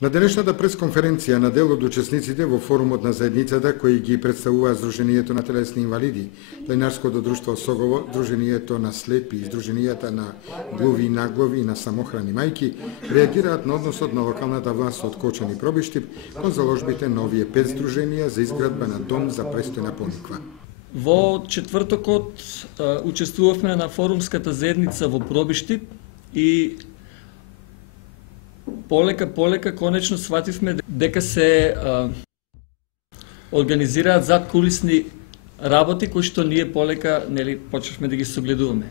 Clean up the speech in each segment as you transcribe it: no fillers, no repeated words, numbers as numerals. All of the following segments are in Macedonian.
На денешната пресконференција на дел од учесниците во форумот на заедницата кои ги представува Сдруженијето на телесни инвалиди, Планинарското друштво Согово, Сдруженијето на слепи, Сдруженијата на глуви и наглови и на самохрани мајки, реагираат на односот на локалната власт од Кочани и Пробиштип кон заложбите на овие 5 здруженија за изградба на дом за престојна пониква. Во четвртокот учествувавме на форумската заедница во Пробиштип и полека конечно свативме дека се организираат задкулисни работи кои што ние полека почнавме да ги согледуваме.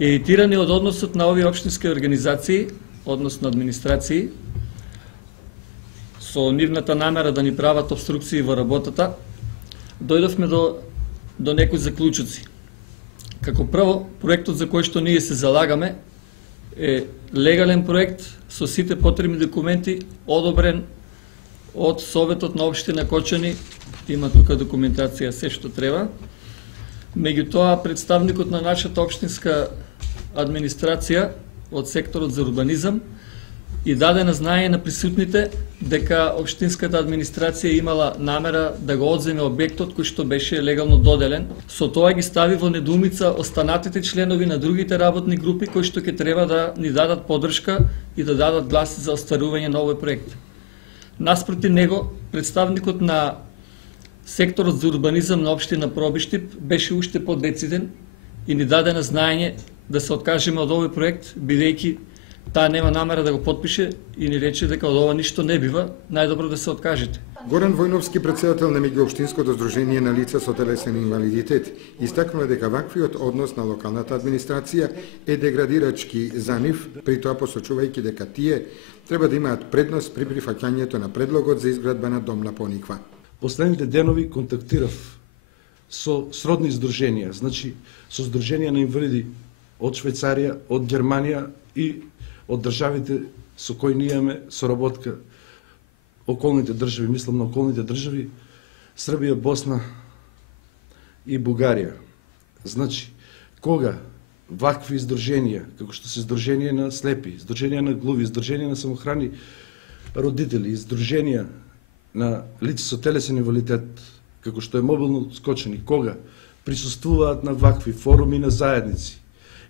Иритирани од односот на овие општински организации, односно администрации, со нивната намера да ни прават обструкции во работата, дојдовме до некои заклучоци. Како прво, проектот за кој што ние се залагаме е легален проект со сите потребни документи, одобрен од Советот на општина Кочани, има тука документација се што треба. Меѓутоа, представникот на нашата општинска администрација од секторот за урбанизам и даде на знаење на присутните дека општинската администрација имала намера да го одземе објектот кој што беше легално доделен. Со тоа ги стави во недоумица останатите членови на другите работни групи кои што ќе треба да ни дадат поддршка и да дадат глас за остварување на овој проект. Наспроти него, представникот на секторот за урбанизам на општина Пробиштип беше уште подециден и ни даде на знаење да се откажеме од овој проект, бидејќи таа нема намера да го потпише и ни рече дека од ова ништо не бива, најдобро да се откажете. Горан Војновски, председател на меѓуопштинското здружение на лица со телесен инвалидитет, истакнува дека ваквиот однос на локалната администрација е деградирачки за нив, при тоа посочувајќи дека тие треба да имаат предност при прифаќањето на предлогот за изградба на дом на пониква. Последните денови контактирав со сродни здруженија, значи со здруженија на инвалиди од Швајцарија, од Германија и од државите со кои ние имаме соработка, околните држави, мислам на околните држави, Србија, Босна и Бугарија. Значи, кога вакви здруженија, како што се здруженија на слепи, здруженија на глуви, здруженија на самохрани родители, здруженија на лица со телесен инвалидитет, како што е мобилно Кочани, кога присуствуваат на вакви форуми на заедници,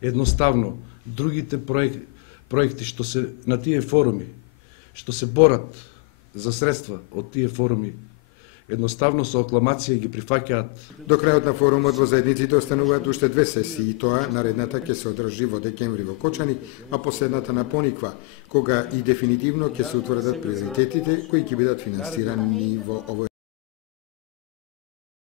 едноставно другите проекти што се на тие форуми, што се борат за средства од тие форуми, едноставно со акламација ги прифаќаат. До крајот на форумот во заедниците остануваат уште 2 сесии, тоа наредната ќе се одржи во декември во Кочани, а последната на Пониква, кога и дефинитивно ќе се утврдат приоритетите кои ќе бидат финансирани во овој